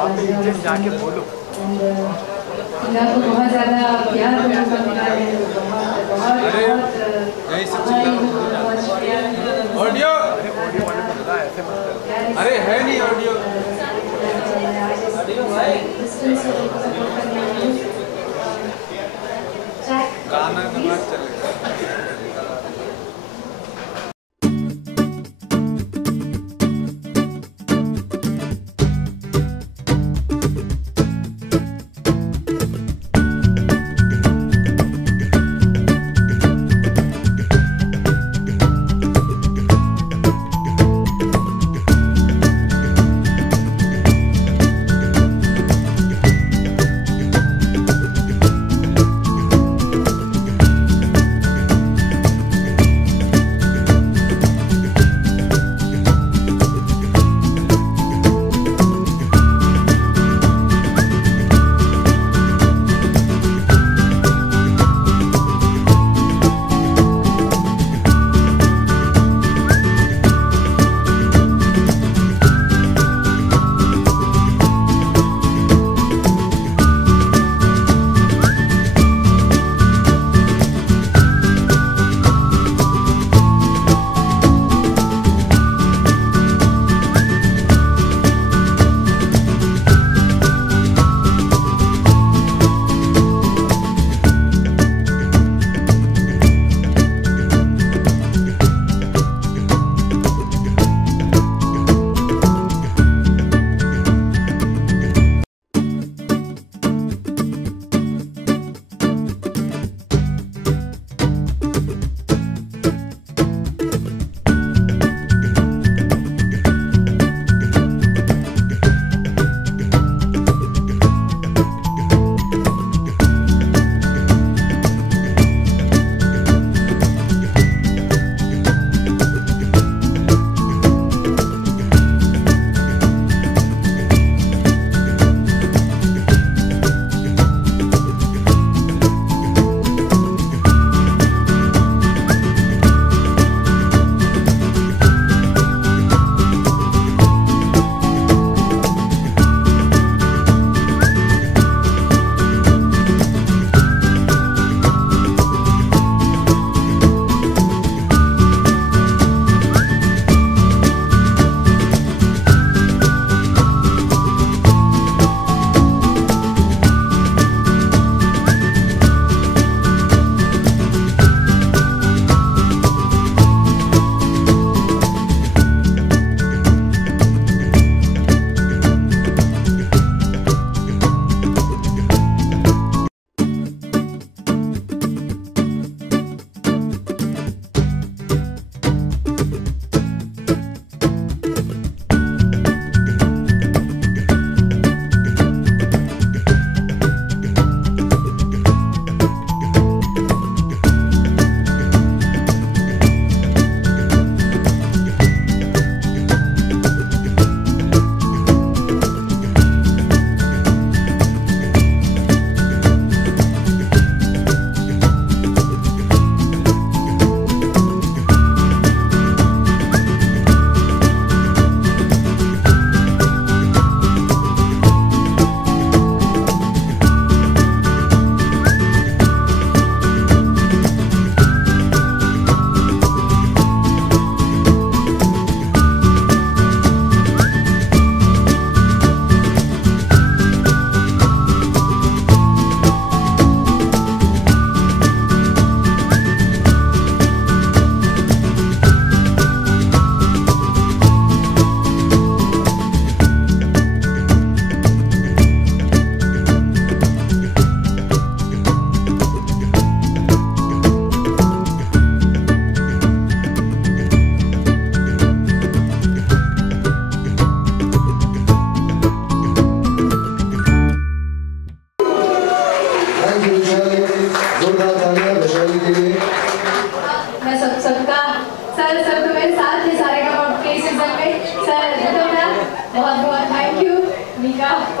जाके बोलो। मीरा को बहुत ज़्यादा प्यार मिला है, बहुत ऑडियो अरे है नहीं ऑडियो गाना चलेगा।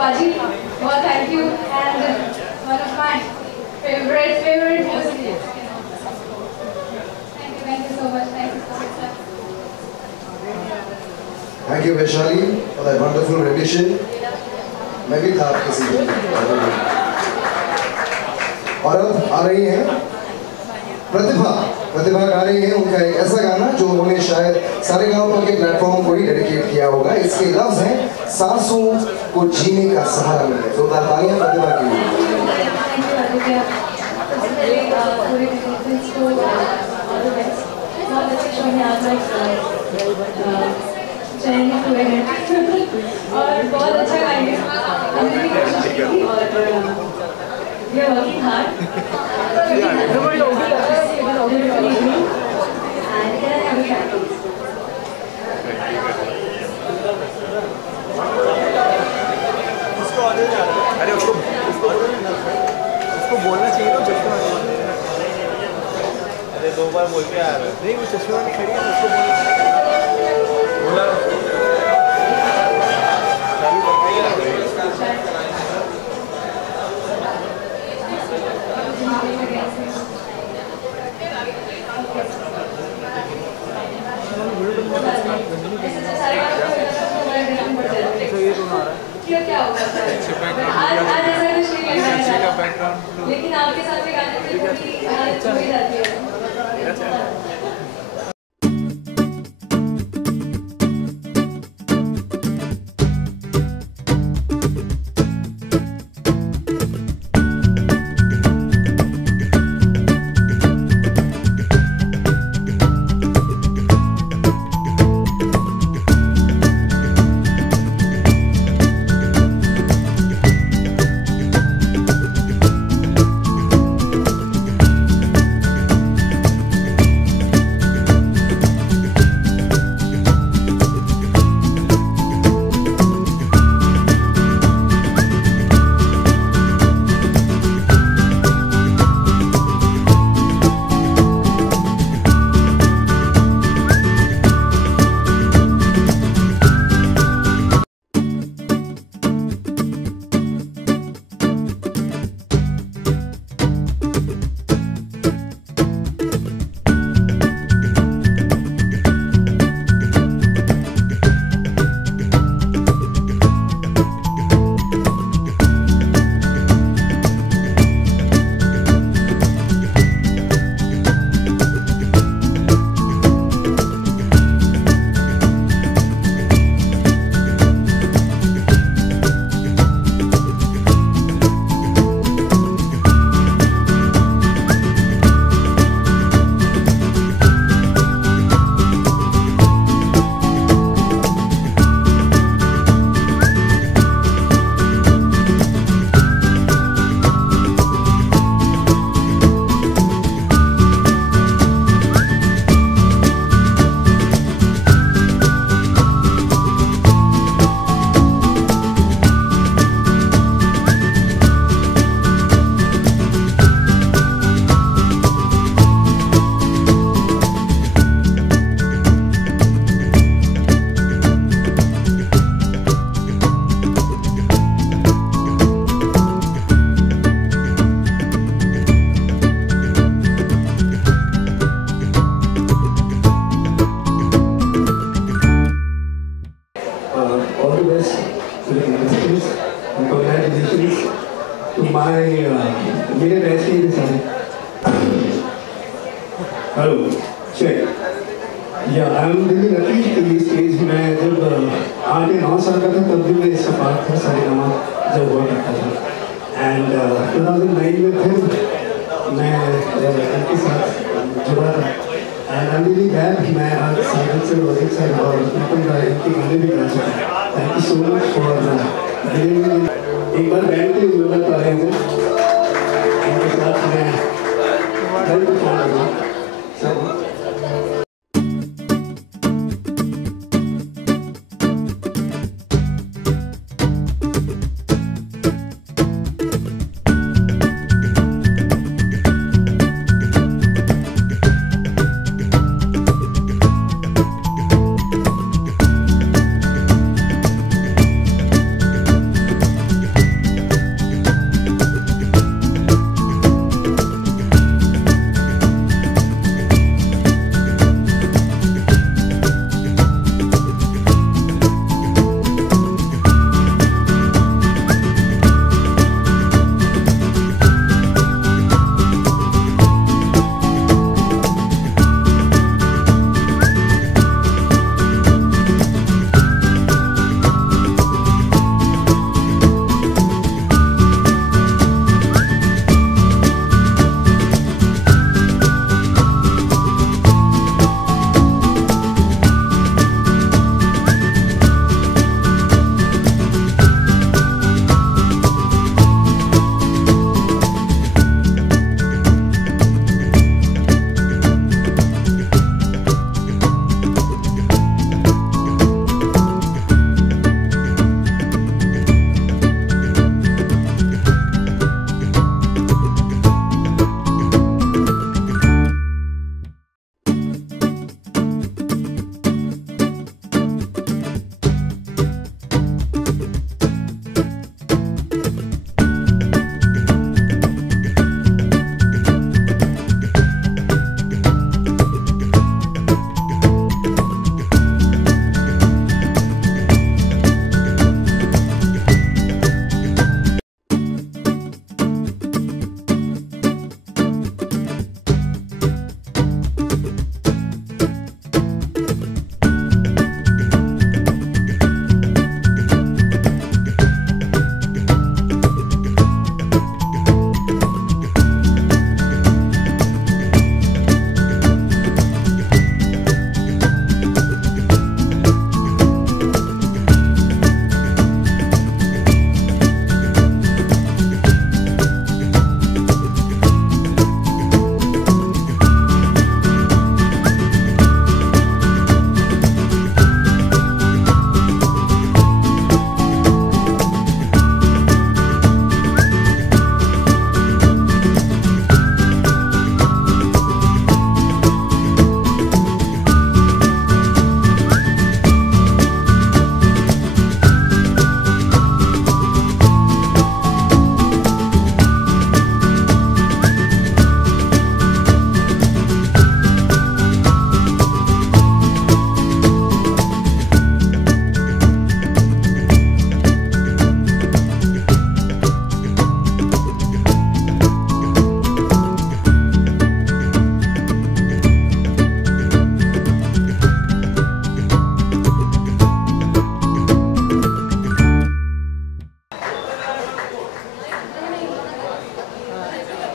Paji, well, thank you, and one of my favorite music. Thank you so much, sir. Thank you, Vaishali, for that wonderful rendition. मैं भी था किसी दिन। और अब आ रही हैं प्रतिभा गा रही है उनका एक ऐसा गाना जो उन्होंने शायद सारेगामा के प्लेटफॉर्म को ही डेडिकेट किया होगा। इसके लफ्ज हैं सांसों को जीने का सहारा मिले। जोरदार तालियां प्रतिभा के लिए। और बहुत अच्छा गाएंगे। हमने भी कोशिश की और we are working hard. And can I have a track, please? अरे उसको बोलना चाहिए तो चश्मा। अरे 2 बार बोल के आ रहा है। नहीं वो चश्मा में खड़ी है उसको बोला लेकिन आपके साथ में गाने में थोड़ी हालत हो ही जाती है। Hello, check. Yeah, I'm really lucky to this stage. मैं जब 8-9 साल का था तब भी मैं इसका पार्ट था सारेगामा जब हुआ करता था। And 2009 में फिर मैं इनके साथ जुड़ा था। And I'm really glad मैं आज सागर से और एक साल और इनके गाने भी गा सका। Thank you so much for giving me एक बार बैंड की जरूरत आ रही है। इनके साथ मैं कल भी फोन करूँगा।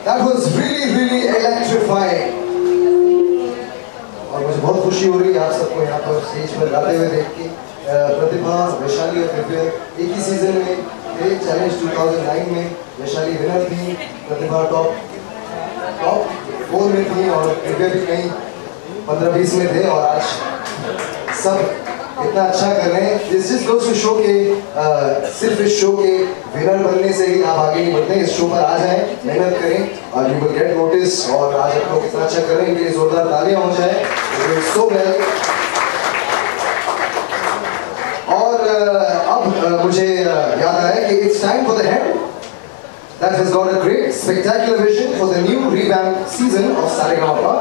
That was really electrifying. और मुझे बहुत खुशी हो रही है आप सबको यहाँ पर स्टेज पर गाते हुए देख के। प्रतिभा, वैशाली और दिव्या एक ही सीजन में थे। चैलेंज 2009 में वैशाली विनर थी, प्रतिभा टॉप 4 में थी और दिव्या भी कहीं 15-20 में थे। और आज सब इतना अच्छा कर रहे हैं। This just goes to show के सिर्फ इस शो के विनर बनने से ही आप आगे नहीं बढ़ते। इस शो पर आ जाएं, मेहनत करें और you will get notice। और आज आप लोग इतना अच्छा कर रहे हैं, इनके लिए जोरदार तालियां हो जाए। So well। और अब मुझे याद आया कि it's time for the head that has got a great spectacular vision for the new revamped season of Saregama.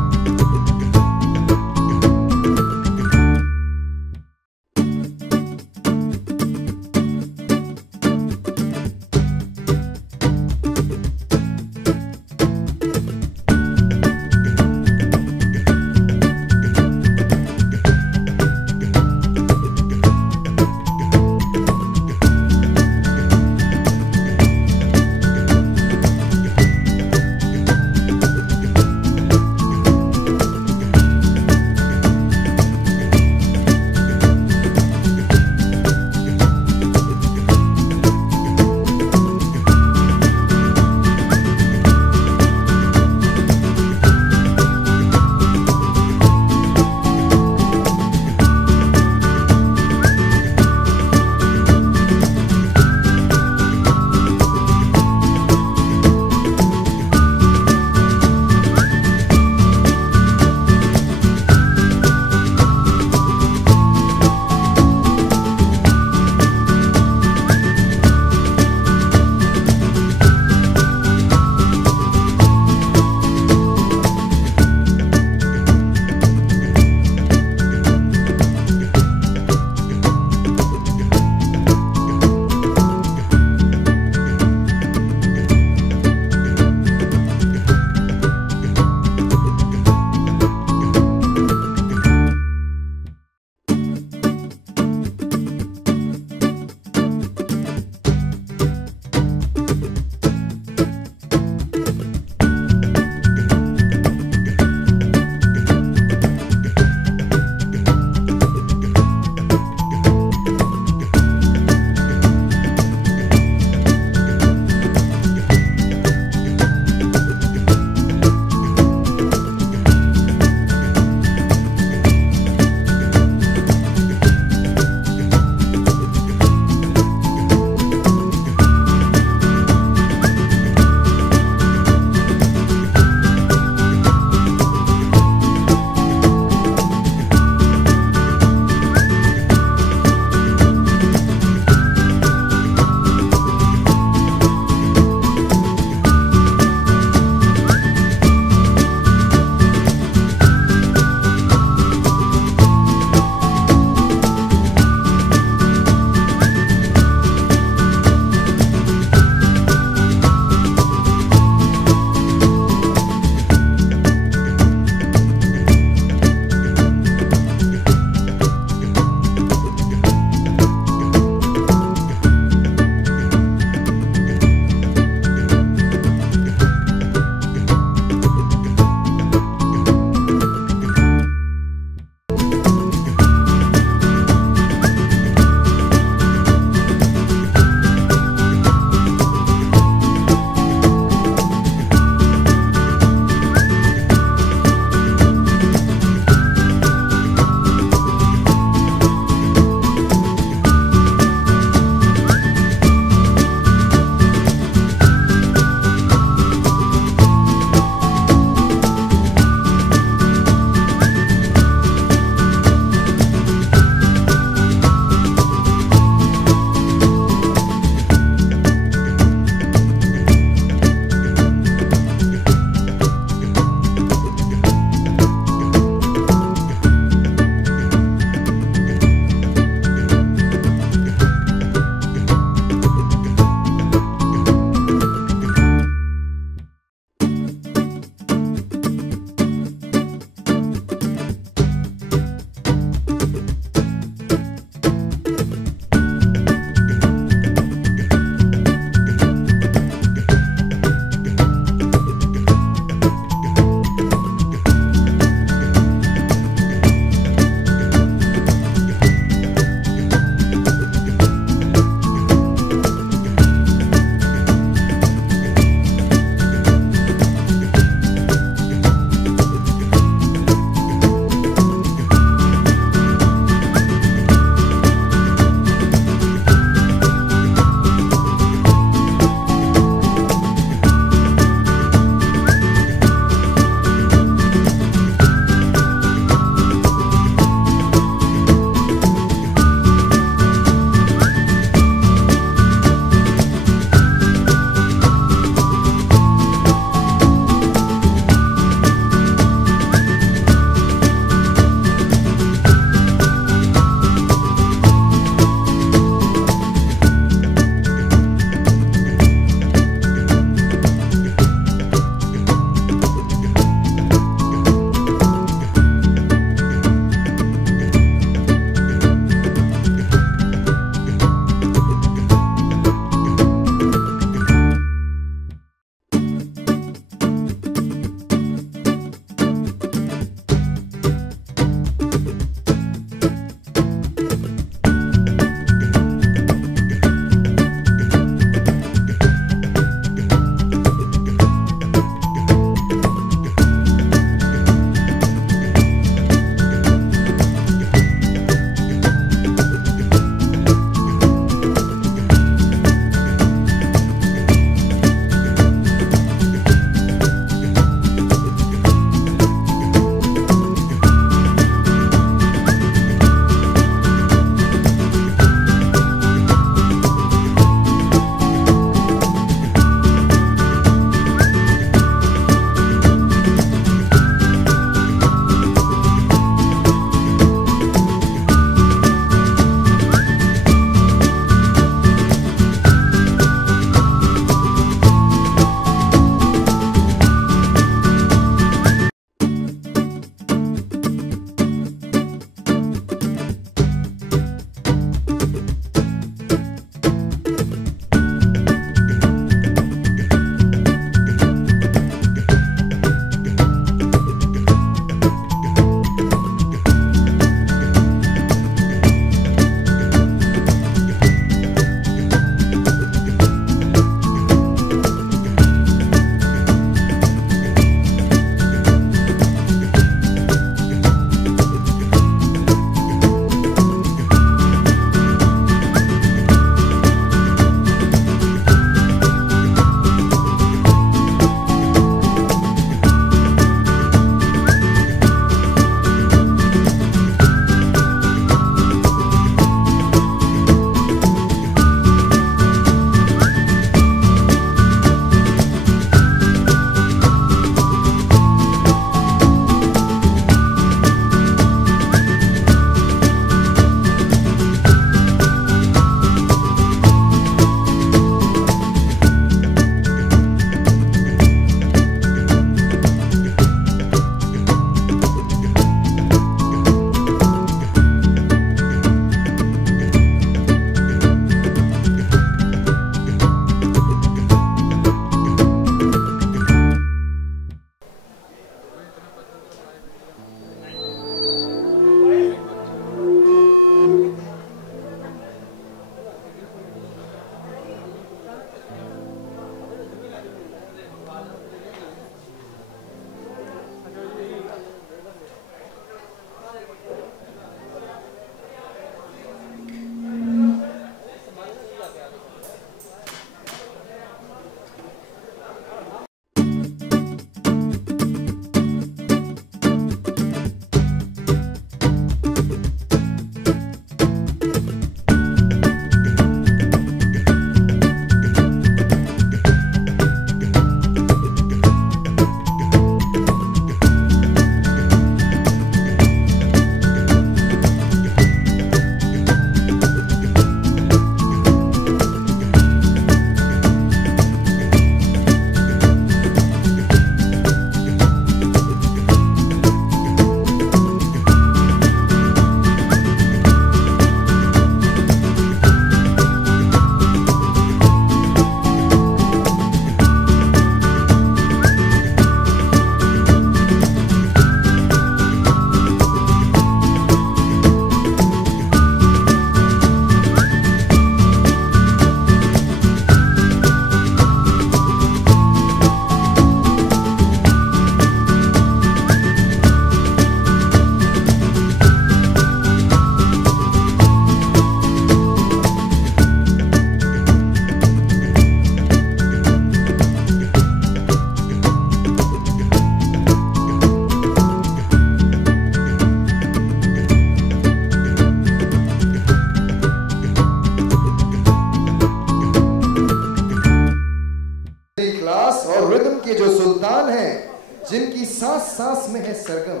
है सरगम।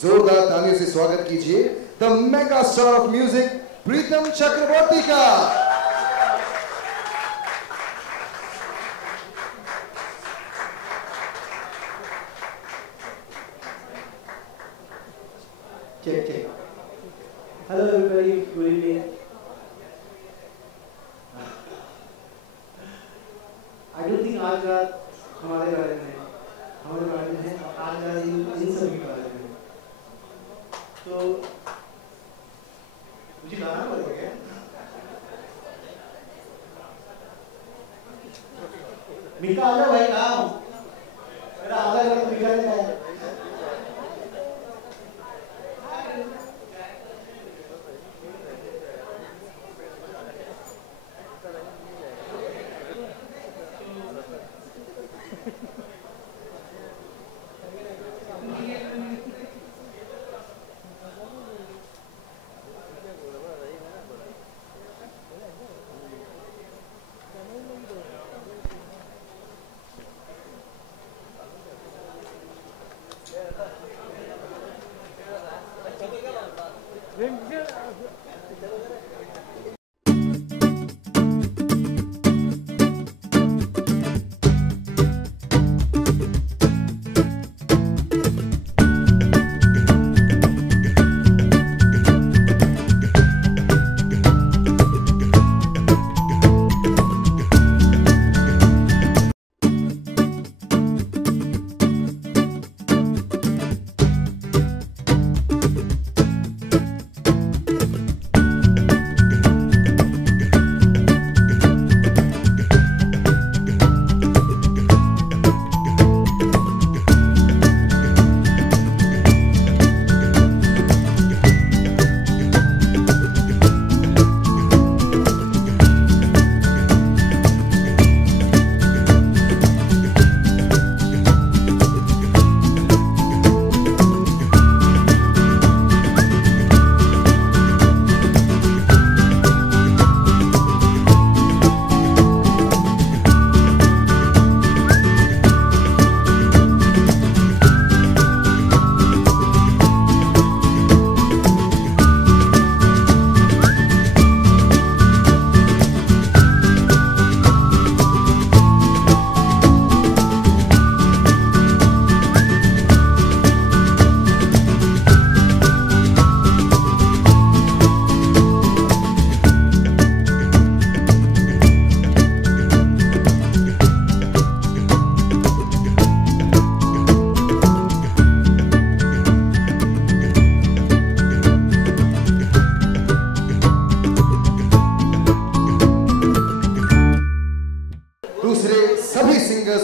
जोरदार तालियों से स्वागत कीजिए the mega star of music Pritam Chakraborty का। Hello everybody, good evening. I don't think आज रात हमारे बारे में है, आज रात इन सभी के बारे में। तो मुझे गाना पड़ेगा क्या? मिका आ जाओ भाई, कहाँ हो? मेरा आधा घंटा तो मिका नहीं आया।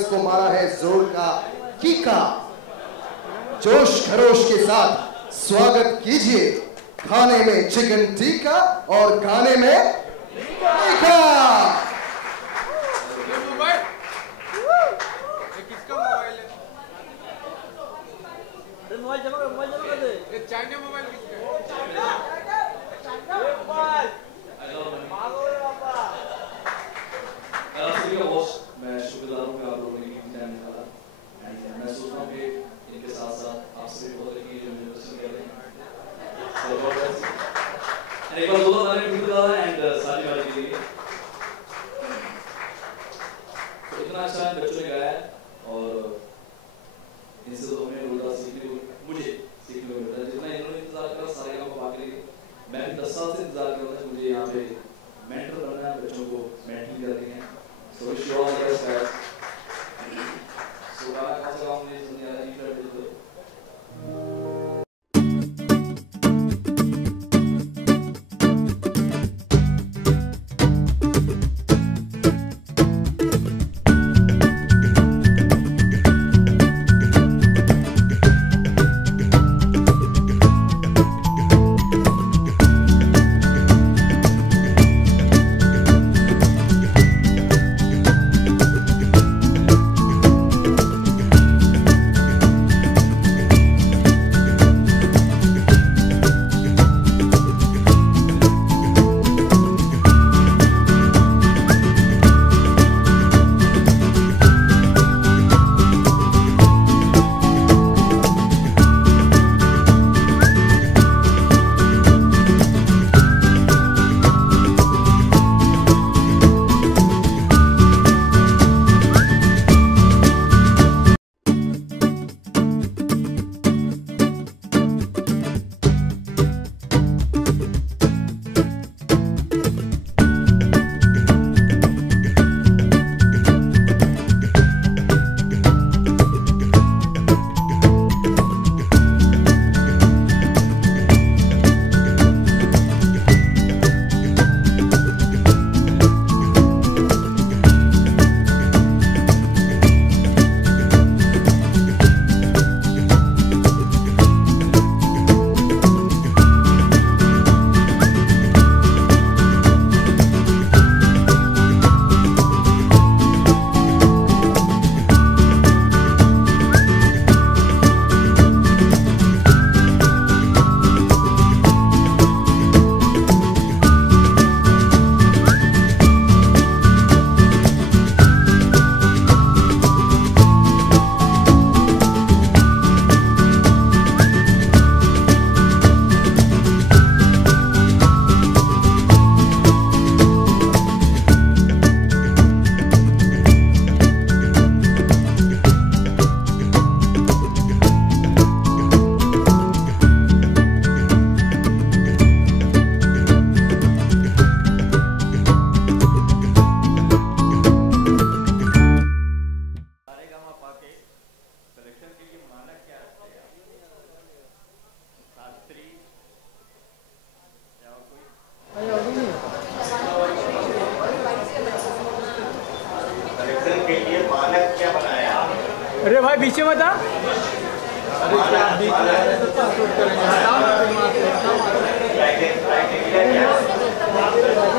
को मारा है जोर का कीका। जोश खरोश के साथ स्वागत कीजिए खाने में चिकन टिक्का और गाने में मीका। किसका मोबाइल है? मोबाइल जमा कर दे। ये चाइना मोबाइल किसका है? मैं शुक्रगुजार हूँ आप लोगों ने टाइम निकाला। मैं सोच रहा हूँ कि इनके साथ साथ आपसे भी बहुत एक बार दो हमारे एंड सारी वाली के लिए तो इतना अच्छा बच्चों ने गाया और इनसे तो हमें उल्टा सीखने को मुझे सीखने को मिलता है। जितना इन्होंने इंतजार करा सारे काम को बाकी मैं 10 साल से इंतजार कर रहा था। मुझे यहाँ पे मेंटर बनना है, बच्चों को मेंटरिंग कर रही हैं। So wish you all the best, guys. So गाना कौन सा गाऊँ मुझे सुनने आ रहा है? पीछे मत आ।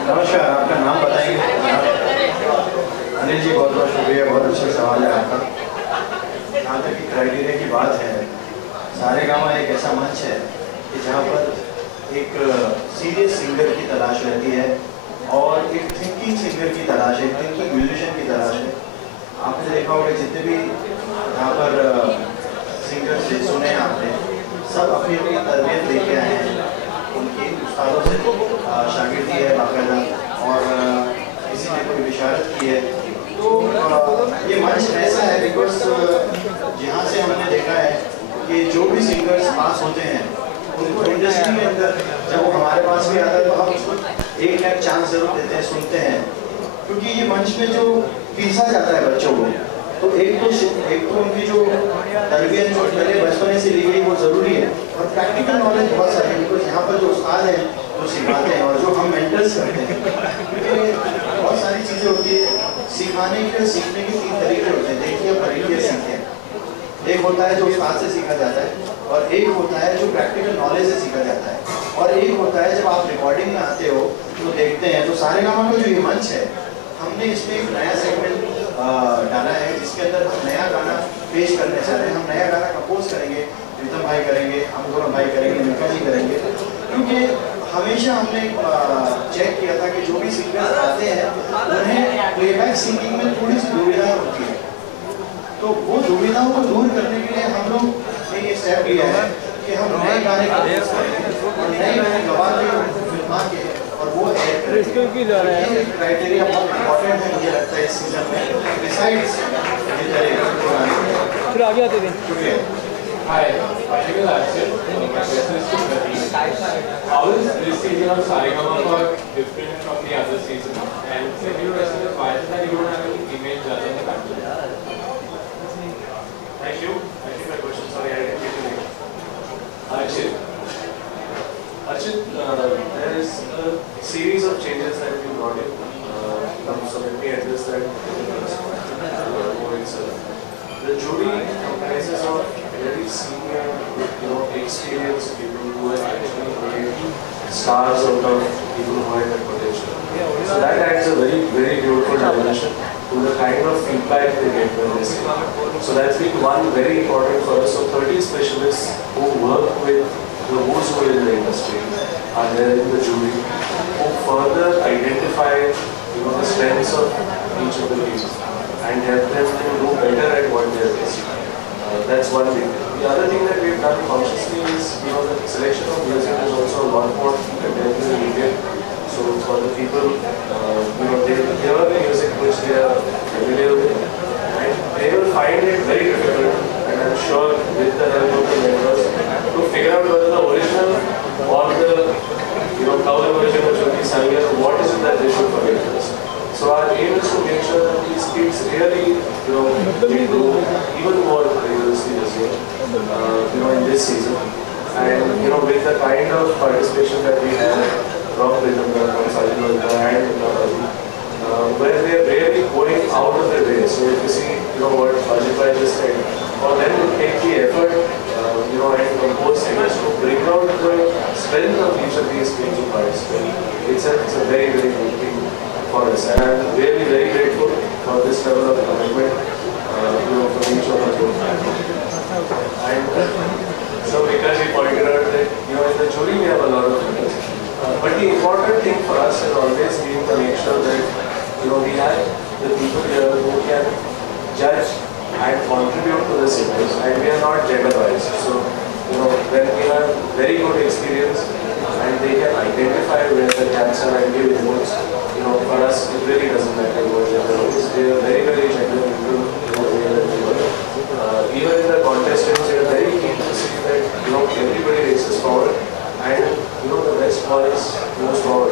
नमस्कार, आपका नाम बताएंगे? अनिल जी, बहुत बहुत शुक्रिया, बहुत अच्छा सवाल है आपका। जहाँ तक कि क्राइटेरिया की बात है, सारेगामा एक ऐसा मंच है कि जहाँ पर एक सीरियस सिंगर की तलाश रहती है और एक थिंकिंग सिंगर की तलाश है, थिंकिंग म्यूजिशियन की तलाश है। आपने देखा होगा जितने भी यहाँ पर सिंगर्स सुने आपने, सब अपनी अपनी तरबियत लेके आए हैं, उनकी उस्तादों से शागिर्दी है बाकायदा, और किसी ने कोई बिशारत की है। तो ये मंच ऐसा है बिकॉज जहाँ से हमने देखा है कि जो भी सिंगर्स पास होते हैं उनको इंडस्ट्री के अंदर जब वो हमारे पास भी आता है तो हम उसको एक ना एक चांस जरूर देते हैं, सुनते हैं, क्योंकि ये मंच में जो पीसा जाता है बच्चों को, तो एक तो उनकी जो तरबियत जो पहले बचपन से ली गई वो ज़रूरी है, और प्रैक्टिकल नॉलेज बहुत सारी है बिकॉज यहाँ पर जो उस्ताद हैं जो सिखाते हैं और जो हम मेंटर्स करते हैं, क्योंकि बहुत सारी चीज़ें होती है सिखाने के, सीखने के 3 तरीके होते हैं। देखिए, पढ़िए, सीखें। एक होता है जो उस्ताद से सीखा जाता है, और एक होता है जो प्रैक्टिकल नॉलेज से सीखा जाता है, और एक होता है जब आप रिकॉर्डिंग में आते हो तो देखते हैं। तो सारेगामा का जो ये मंच है, हमने इसमें एक नया सेगमेंट डाला है जिसके अंदर हम नया गाना पेश करने जा रहे हैं। हम नया गाना कंपोज करेंगे, प्रीतम भाई करेंगे, अंकुरम भाई करेंगे, मिका जी करेंगे, क्योंकि हमेशा हमने चेक किया था कि जो भी सिंगर्स आते हैं उन्हें प्लेबैक सिंगिंग में थोड़ी सी दुविधा होती है, तो वो दुविधाओं को दूर करने के लिए हम लोग ने ये स्टेप लिया है कि हम नए गाने कंपोज करेंगे और नए गाने गवा के फिल्मा के, और वो क्राइटेरिया बहुत इम्पोर्टेंट है मुझे लगता है इस सीजन में। डिसाइड्स ये करेगा फिर आगे आते थे। शुक्रिया। Hi, my name is Archit. My question is to Pradeep. How is this season of Saregama different from the other season? And second question is, why is that you don't have any female judge on the panel? Thank you. I think my question, sorry, I didn't get your name. Archit. There is a series of changes that we brought in. So let me address that more itself. The jury comprises of very senior, experienced people who have actually made stars out of people who have that potential. So that adds a very, very beautiful dimension to the kind of feedback they get when they sing. So that's been one very important for us. So 30 specialists who work with the who's who in the industry are there in the jury, who further identify the strengths of each of the teams and help them to do better at what they are doing. That's one thing. The other thing that we've done consciously is, the selection of music is also a lot more contemporary. So for the people, they hear the music which they are familiar with, and they will find it very difficult, and I'm sure with the help of the members, to figure out whether the original or the cover version of Jyoti Sangha, what is it that they should forget first. So our aim is to make sure that these kids really, they do even more rigorously this year, in this season. And with the kind of participation that we have from Rhythm, from Sajid and where they are really going out of their way. So if you see, what Ajit Bhai just said, for them to take the effort, and compose singers to bring out the strength of each of these kids who participate. It's a very, very good thing for us, and I'm really very grateful for this level of commitment, from each of us. And so because we pointed out that, in the jury we have a lot of members. But the important thing for us has always been to make sure that, we have the people here who can judge and contribute to the singers, and we are not gender-wise. So, when we have very good experience and they can identify where the gaps are and give inputs, for us it really doesn't matter what gender is. They are very, very gender neutral. Even in the contestants, we are very keen to see that everybody races forward, and the best boys moves forward.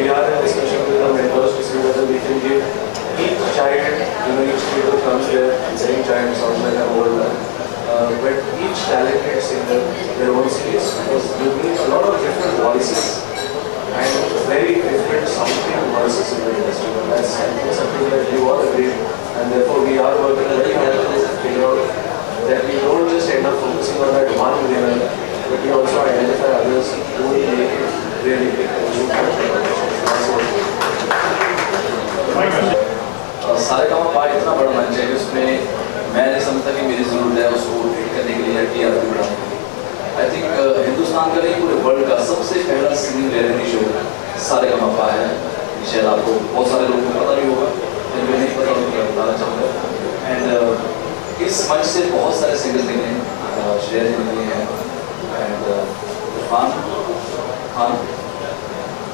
We are in discussion with the mentors to see whether we can give each child, each kid who comes here, saying child sounds like an old man, but each talented singer their own space, because you need a lot of different voices and very different sounding voices in the industry. And that's something that we all agree, and therefore we are working very hard to figure out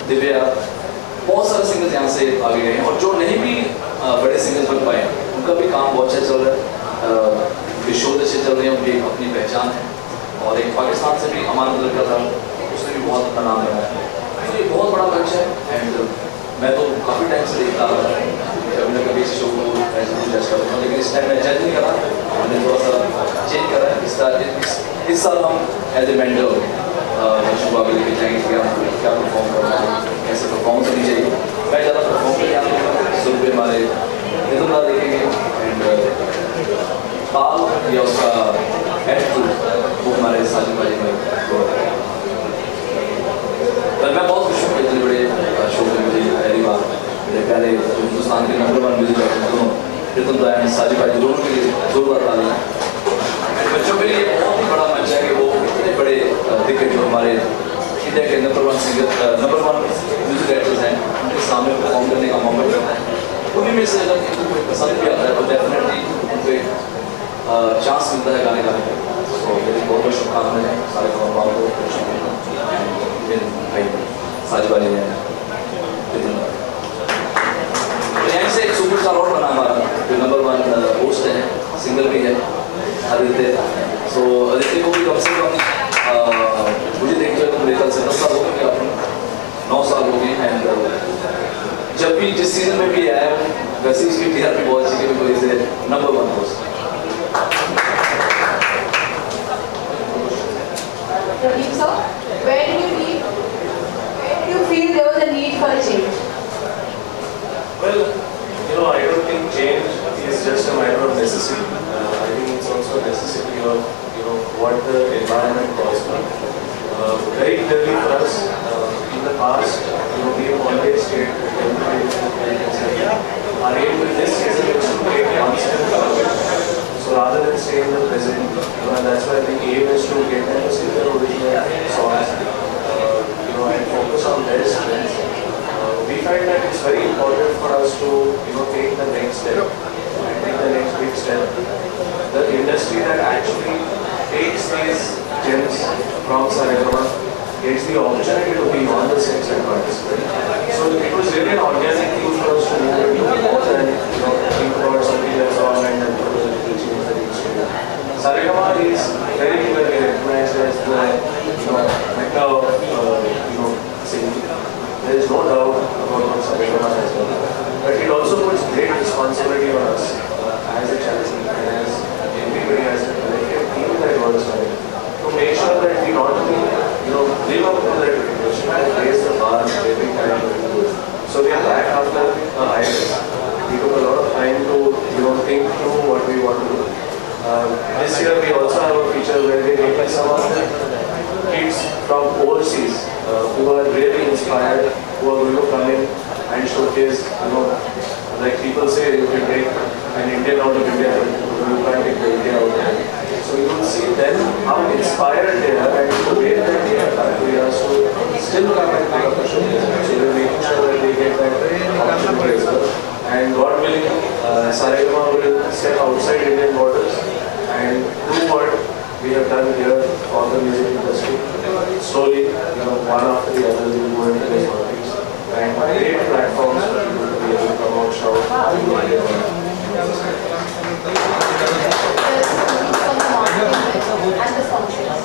Divya, बहुत सारे singers यहाँ से आगे गए हैं और जो नहीं भी बड़े सिंगर्स बन पाए उनका भी काम बहुत अच्छा चल रहा है, उनके शोज अच्छे चल रहे हैं, उनकी अपनी पहचान है। और एक पाकिस्तान से भी अमान लड़का था, उसने भी बहुत अपना नाम बनाया है। तो ये बहुत बड़ा मंच है एंड मैं तो काफ़ी टाइम से देखता रहा कभी ना कभी इस शो को जज करता हूँ, लेकिन इस टाइम मैं जज नहीं करा, हमने थोड़ा सा चेंज करा है। इस साल हम एज ए मेंटर शुभ आगे लेके जाएंगे कि हम क्या परफॉर्म करना है, कैसे परफॉर्मेंस होनी चाहिए। मैं ज़्यादा परफॉर्म कर जाऊँगा, सुर पे हमारे नितुमदा देखेंगे एंड ताल या उसका एटीट्यूड वो हमारे साजिद भाई में। मैं बहुत खुश हूँ इतने बड़े शो में मुझे पहली बार मेरे प्यारे हिंदुस्तान के नंबर 1 म्यूजिक डायरेक्टर दोनों नितुमदा एंड साजिद भाई दोनों के लिए जोरदार तालियां। बच्चों के लिए बहुत ही बड़ा मंच है कि वो इतने बड़े दिग्गज जो हमारे इंडिया के नंबर 1 म्यूजिक डायरेक्टर्स हैं उनके सामने परफॉर्म करने का मौका मिलता है। उन्हीं में से अगर इनको कोई पसंद भी आता है तो डेफिनेटली उनको एक चांस मिलता है गाने गाने का। तो मेरी बहुत बहुत शुभकामनाएं हैं सारे कलाकारों को, मेरे भाई साजिद भाई हैं। तो यहाँ से एक सुपरस्टार और बना हमारा जो नंबर 1 होस्ट है, सिंगर भी है आदित्य। सो आदित्य को भी कम से कम मुझे देखते हुए मेरे ख्याल से 10 साल हो गए, अपने 9 साल हो गए एंड जब भी जिस सीजन में भी आया वैसे उसकी टीआर भी बहुत अच्छी कि कोई से number 1 host. Pradeep sir, where do you feel there was a need for a change? Well, I don't think change is just a matter of necessity. I think it's also a necessity of what the environment calls for. Very clearly for us, in the past, we have always stayed our aim with this season is to take constant progress. So rather than stay in the present, and that's why the aim is to get them to see their original songs, and focus on their strengths. We find that it's very important for us to, take the next step and take the next big step. The industry that actually takes these gems from Saregama gets the opportunity to be on the stage and participate. So it was really an organic thing for us to move into more than, think about something that's wrong and then put a little change that needs to be. Saregama is very clearly recognized as the, mecca of, singing. There is no doubt about what Saregama has done. But it also puts great responsibility on us as a charity and as everybody as a collective team that works on it to make sure that we not only live up to that reputation and raise the bar every time we do it. So we are back after a hiatus. We took a lot of time to think through what we want to do. This year we also have a feature where we take some of the kids from overseas who are really inspired, who are going to come in and showcase, like people say you can take an Indian out of India, but you can't take the India out of India. So you will see then how inspired they are and the way that they are to still come and make a show. So we are making sure that they get that opportunity as well. And God willing, Saregama will step outside Indian borders and do what we have done here for the music industry. Slowly, one after the other, we will go into these markets and create platforms for people to be able to promote shows. And the functions.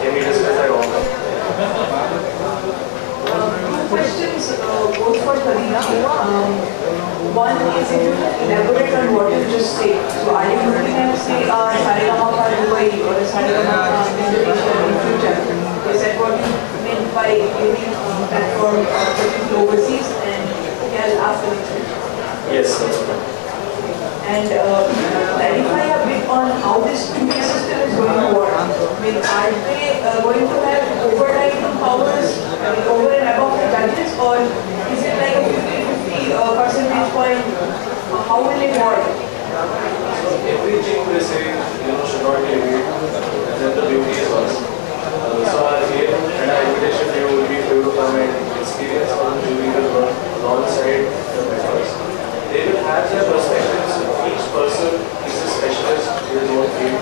Can we discuss that also? Two questions both for Karina. One is if you can elaborate on what you just said. So are you looking at say Saregama ka Dubai or Saregama ka Indonesia in future? Is that what you meant by giving platform for people overseas? And I'll ask the next question. Yes, that's right. And clarify a bit on how this studio system is going to work. I mean, are they going to have overriding powers over and above the judges, or is it like a 50-50 percentage point? How will it work? So everything they say, should not be agreed. And then the beauty is us. So our aim and our invitation to you will be for you to come and experience how the jury will work alongside the members. They will have their perspectives. Each person is a specialist in his own field.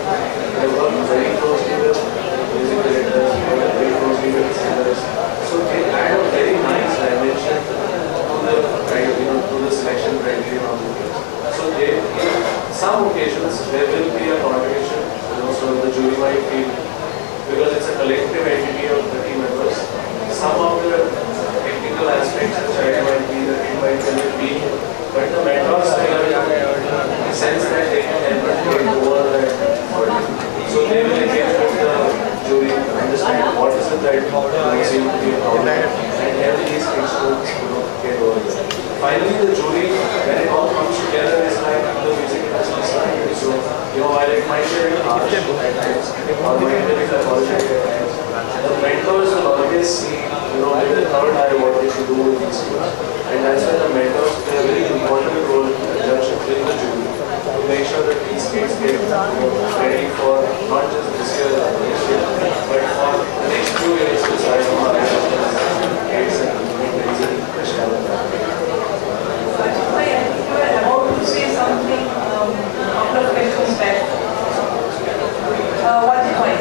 collective entity of 30 members. Some of the technical aspects which I might be the invite be, but the mentors in the sense that they can help us get over that burden. So they will again help the jury understand what is it that seem to be a problem and help these things to get over it. Finally, the jury, when it all comes together, is like the music industry started. So, while it might be harsh at times, or might be apologetic at times, the mentors will always see, with the third eye what they should do with these things. And that's why the mentors play a very important role in the jury to make sure that these kids get ready for not just this year or next year, but for the next few years to start on our kids and say something a couple of questions back. What's the point?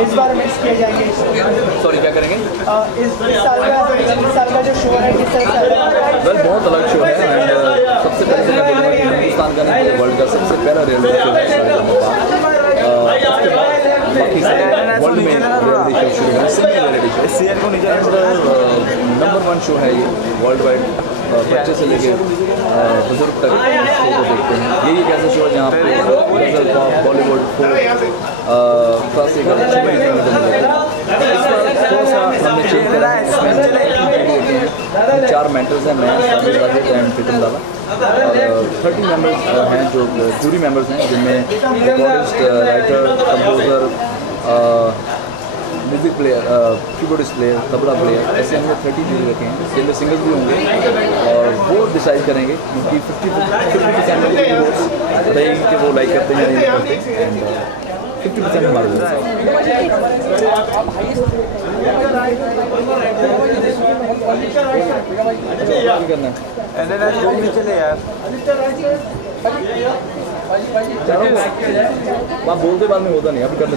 इस बार mix किए जाएंगे। Sorry क्या करेंगे? इस साल का जो show है किस तरह से? वेल बहुत अलग शो है एंड सबसे पहले मैं बोलूँगा कि हिंदुस्तान का नहीं वर्ल्ड का सबसे पहला रियलिटी शो है बाकी सारे वर्ल्ड में रियलिटी शो शुरू है single reality show number 1 show है ये वर्ल्ड वाइड बच्चे से लेके बुजुर्ग तक शो को देखते हैं। यही एक ऐसा शो है जहाँ पे गज़ल पॉप बॉलीवुड क्लासिकल थोड़ा सा हमने चेंज करा है। इसमें 4 मेंटर्स हैं, मैं एंड प्रीतम दाला। 30 मेंबर्स हैं जो जूरी मेंबर्स हैं, जिनमें recordist, writer, composer, music player, keyboardist player, tabla player, ऐसे हमने 30 जूरी रखे हैं। इसमें सिंगर्स भी होंगे और वो डिसाइड करेंगे क्योंकि 50% वोट्स रहेंगे कि वो लाइक करते हैं या नहीं करते एंड 50% हमारे करना चले यार आप बोलते बाद में होता नहीं अब करने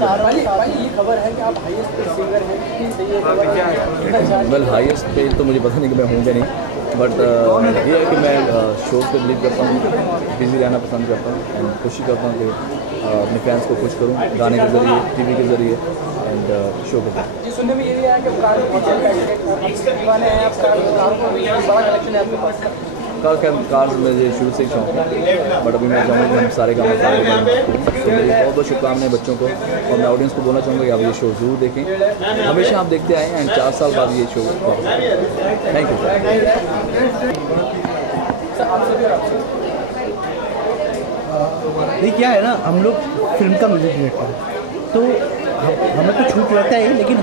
खबर है कि आप हाईएस्ट सिंगर हैं। वेल हाईएस्ट पे तो मुझे पता नहीं कि मैं हूँ या नहीं, बट ये है कि मैं शोज़ पे बिलीव करता हूँ, बिजी रहना पसंद करता हूँ एंड कोशिश करता हूँ कि अपने फैंस को खुश करूँ गाने के ज़रिए, टीवी के ज़रिए एंड शो के ज़रिए। जी सुनने में ये भी आया कि कार दीवाने हैं आप, कार को बड़ा कलेक्शन है आपके पास। कार्स मुझे शुरू से ही शौक है, बट अभी मैं चाहूँगा कि हम सारे काम तो मेरी बहुत बहुत शुभकामनाएं बच्चों को और मैं ऑडियंस को बोलना चाहूँगा कि आप ये शो ज़रूर देखें, हमेशा आप देखते आए एंड 4 साल बाद ये शो। थैंक यू ये क्या है ना, हम लोग फिल्म का म्यूजिक डायरेक्टर है तो हमें तो छूट रहता है, लेकिन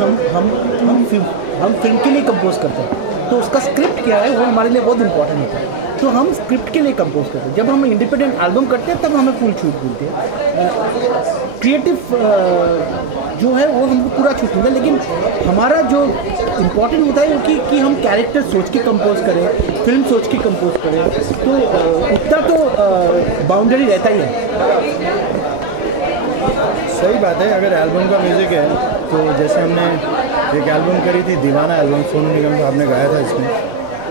हम फिल्म के लिए कंपोज करते हैं तो उसका स्क्रिप्ट क्या है वो हमारे लिए बहुत इंपॉर्टेंट होता है। तो हम स्क्रिप्ट के लिए कंपोज करते हैं। जब हम इंडिपेंडेंट एल्बम करते हैं तब हमें फुल छूट मिलती है। क्रिएटिव जो है वो हमको पूरा छूट मिलता है, लेकिन हमारा जो इम्पोर्टेंट होता है वो कि हम कैरेक्टर सोच के कंपोज करें, फिल्म सोच के कंपोज करें, तो उतना तो बाउंड्री रहता ही है। सही बात है। अगर एल्बम का म्यूज़िक है तो जैसे हमने एक एल्बम करी थी दीवाना एल्बम, सोनू निगम साहब ने गाया था इसमें,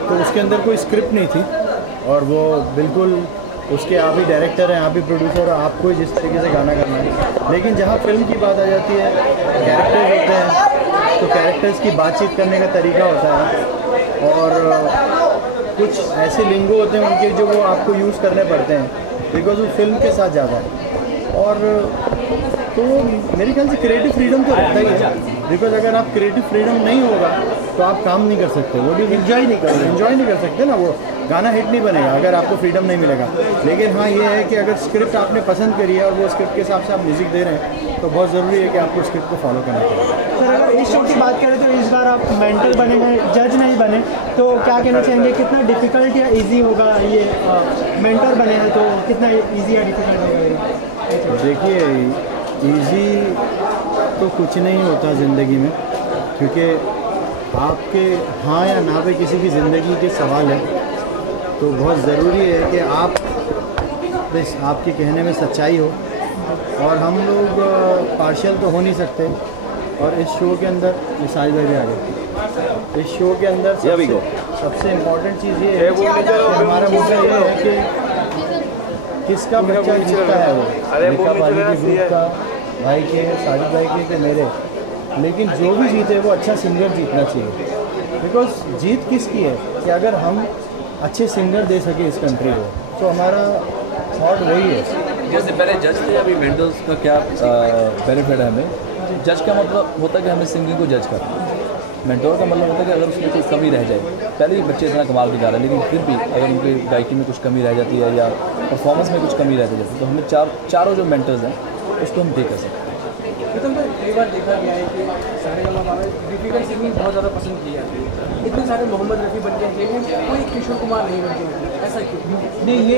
तो उसके अंदर कोई स्क्रिप्ट नहीं थी और वो बिल्कुल उसके आप ही डायरेक्टर हैं, आप ही प्रोड्यूसर, और आपको जिस तरीके से गाना करना है। लेकिन जहाँ फिल्म की बात आ जाती है, कैरेक्टर्स होते हैं तो कैरेक्टर्स की बातचीत करने का तरीका होता है और कुछ ऐसे लिंगो होते हैं उनके जो वो आपको यूज़ करने पड़ते हैं बिकॉज वो फिल्म के साथ ज़्यादा है। और तो मेरे ख्याल से क्रिएटिव फ्रीडम तो रहता ही है, बिकॉज अगर आप क्रिएटिव फ्रीडम नहीं होगा तो आप काम नहीं कर सकते, वो भी इन्जॉय नहीं कर सकते ना, वो गाना हिट नहीं बनेगा अगर आपको फ्रीडम नहीं मिलेगा। लेकिन हाँ ये है कि अगर स्क्रिप्ट आपने पसंद करी है और वो स्क्रिप्ट के हिसाब से आप म्यूज़िक दे रहे हैं तो बहुत ज़रूरी है कि आपको स्क्रिप्ट को फॉलो करना पड़ेगा। सर अगर इस शो की बात करें तो इस बार आप मेंटर बने हैं, जज नहीं बने, तो क्या कहना चाहेंगे, कितना डिफ़िकल्ट या ईजी होगा ये मेंटर बने हैं तो कितना ईजी या डिफ़िकल्ट होगा? देखिए ईजी तो कुछ नहीं होता ज़िंदगी में, क्योंकि आपके हाँ या ना पे किसी की ज़िंदगी के सवाल है, तो बहुत ज़रूरी है कि आप बस आपके कहने में सच्चाई हो, और हम लोग पार्शियल तो हो नहीं सकते। और इस शो के अंदर मिसाल भाई आ गए, इस शो के अंदर सबसे इम्पोर्टेंट चीज़ ये है कि हमारा मुद्दा ये है कि किसका बच्चा जीतता है, वो निका बाली के ग्रुप का, भाई के, साजिद भाई के मेरे, लेकिन जो भी जीते वो अच्छा सिंगर जीतना चाहिए। बिकॉज जीत किसकी है कि अगर हम अच्छे सिंगर दे सके इस कंट्री को, तो हमारा थॉट वही है। जैसे पहले जज थे, अभी मेंटर्स का क्या बेनिफिट है हमें? जज का मतलब होता है कि हमें सिंगिंग को जज करना, मेंटोर का मतलब होता है कि अगर उसमें कोई कमी रह जाए, पहले ही बच्चे इतना कमाल के गा रहे हैं लेकिन फिर भी अगर उनकी गायकी में कुछ कमी रह जाती है या परफॉर्मेंस में कुछ कमी रह जाती है, तो हमें चारों जो मेंटर्स हैं उसको हम दे कर सकते हैं। मतलब तो कई बार देखा गया है कि सारेगामा में डिफिकल्ट सिंगिंग बहुत ज़्यादा पसंद की जाती है, इतने सारे मोहम्मद रफ़ी बन गए लेकिन कोई किशोर कुमार नहीं बन गए, ऐसा क्यों? नहीं, ये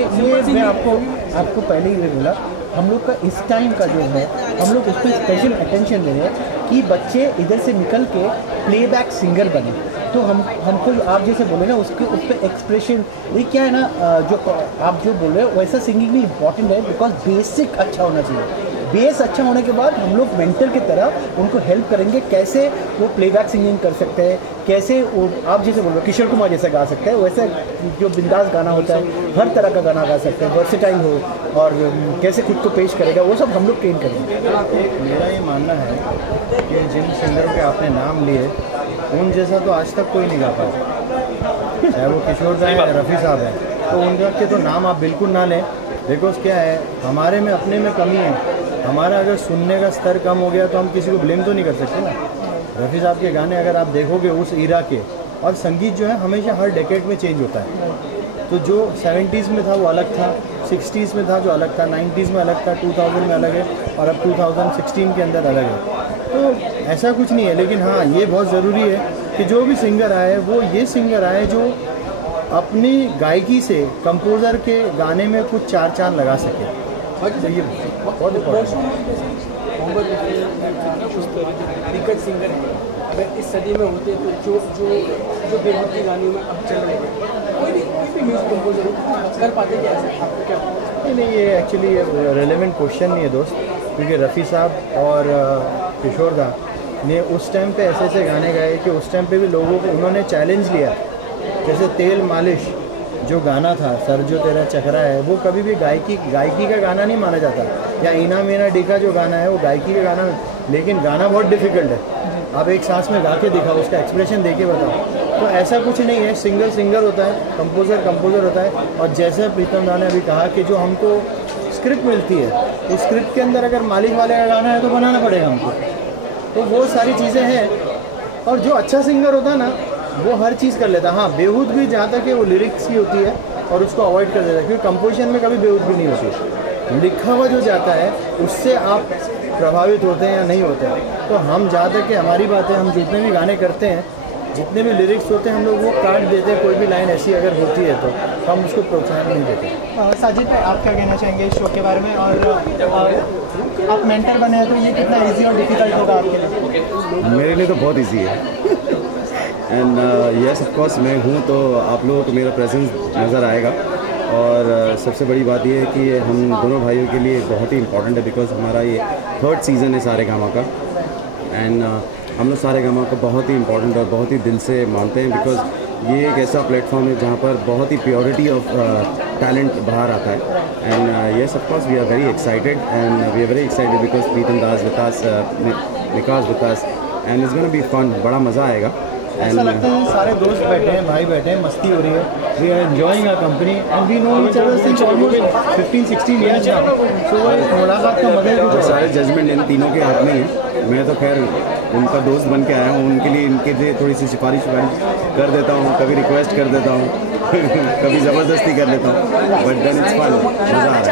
मैं आपको पहले ही बोला, हम लोग का इस टाइम का जो है हम लोग उस पर स्पेशल अटेंशन दे रहे हैं कि बच्चे इधर से निकल के प्लेबैक सिंगर बने। तो हमको आप जैसे बोले ना उस पर एक्सप्रेशन, ये क्या है ना, जो आप जो बोल रहे हो वैसा सिंगिंग भी इम्पॉर्टेंट है, बिकॉज बेसिक अच्छा होना चाहिए। बेस अच्छा होने के बाद हम लोग मेंटर की तरह उनको हेल्प करेंगे, कैसे वो प्लेबैक सिंगिंग कर सकते हैं, कैसे वो आप जैसे बोल रहे हो किशोर कुमार जैसा गा सकते हैं, वैसे जो बिंदास गाना होता है हर तरह का गाना गा सकते हैं, वर्सेटाइल हो, और कैसे खुद को पेश करेगा वो सब हम लोग ट्रेन करेंगे। मेरा ये मानना है कि जिन सिंगरों के आपने नाम लिए उन जैसा तो आज तक कोई नहीं गा पाया, चाहे वो किशोर दा है, रफ़ी साहब हैं, तो उनके तो नाम आप बिल्कुल ना लें। बिकॉज क्या है, हमारे में अपने में कमी है, हमारा अगर सुनने का स्तर कम हो गया तो हम किसी को ब्लेम तो नहीं कर सकते ना। रफ़ी साहब के गाने अगर आप देखोगे उस ईरा के, और संगीत जो है हमेशा हर डेकेड में चेंज होता है, तो जो 70s में था वो अलग था, 60s में था जो अलग था, 90s में अलग था, 2000 में अलग है, और अब 2016 के अंदर अलग है। तो ऐसा कुछ नहीं है, लेकिन हाँ ये बहुत ज़रूरी है कि जो भी सिंगर आए वो ये सिंगर आए जो अपनी गायकी से कंपोज़र के गाने में कुछ चार चांद लगा सके। तो ये बहुत इम्पोर्टेंट दिग्गज सिंगर है, अगर इस सदी में होते तो जो बेहद के गानों में अब चल रहे हैं, कोई भी म्यूजिक कंपोजर कर पाते क्या? आपको क्या? नहीं, ये एक्चुअली रेलेवेंट क्वेश्चन नहीं है दोस्त, क्योंकि रफ़ी साहब और किशोर दा ने उस टाइम पे ऐसे गाने गाए कि उस टाइम पे भी लोगों को उन्होंने चैलेंज लिया। जैसे तेल मालिश जो गाना था, सर जो तेरा चकरा है, वो कभी भी गायकी का गाना नहीं माना जाता, या इना मीना डी का जो गाना है वो गायकी का गाना, लेकिन गाना बहुत डिफ़िकल्ट है। आप एक सांस में गा के दिखाओ, उसका एक्सप्रेशन दे के बताओ। तो ऐसा कुछ नहीं है, सिंगर होता है, कंपोज़र होता है। और जैसे प्रीतम दा ने अभी कहा कि जो हमको स्क्रिप्ट मिलती है, उस स्क्रिप्ट के अंदर अगर मालिक वाले का गाना है तो बनाना पड़ेगा हमको, तो वो सारी चीज़ें हैं। और जो अच्छा सिंगर होता है ना वो हर चीज़ कर लेता है। हाँ, बेहूद भी जहाँ तक है वो लिरिक्स की होती है और उसको अवॉइड कर देता है, क्योंकि कंपोजिशन में कभी बेहूद भी नहीं होती। लिखा हुआ जो जाता है उससे आप प्रभावित होते हैं या नहीं होते हैं। तो हम जहाँ तक कि हमारी बात है, हम जितने भी गाने करते हैं, जितने भी लिरिक्स होते हैं, हम लोग वो काट देते हैं। कोई भी लाइन ऐसी अगर होती है तो हम उसको प्रोत्साहन नहीं देते। साजिद भाई, आप क्या कहना चाहेंगे इस शो के बारे में, और आप मेंटर बने हैं तो ये कितना इजी और डिफिकल्ट होगा आपके लिए? मेरे लिए तो बहुत इजी है, एंड यस ऑफ कोर्स मैं हूँ तो आप लोगों को मेरा प्रेजेंस नज़र आएगा। और सबसे बड़ी बात ये है कि हम दोनों भाइयों के लिए बहुत ही इम्पोर्टेंट है, बिकॉज हमारा ये 3rd सीज़न है सारेगामा का, एंड हम लोग सारेगामा को बहुत ही इम्पोर्टेंट और बहुत ही दिल से मानते हैं, बिकॉज ये एक ऐसा प्लेटफॉर्म है जहाँ पर बहुत ही प्योरिटी ऑफ टैलेंट बाहर आता है। And yes of course we are very excited, and we are very excited because Pritam Das विकास निकास विकास, and it's gonna be fun, बड़ा मज़ा आएगा। ऐसा लगता है सारे दोस्त बैठे हैं, भाई बैठे हैं, मस्ती हो रही है. We are enjoying our company and we know each other since almost 15-16 years now. So मुलाकात का मजा ही कुछ. सारे जजमेंट इन तीनों के हाथ में है. मैं तो खैर उनका दोस्त बन के आया हूँ, उनके लिए इनके लिए थोड़ी सी सिफारिश कर देता हूँ, कभी रिक्वेस्ट कर देता हूँ, कभी ज़बरदस्ती कर लेता हूँ, बट देन इट्स फन. मज़ा आ रहा है.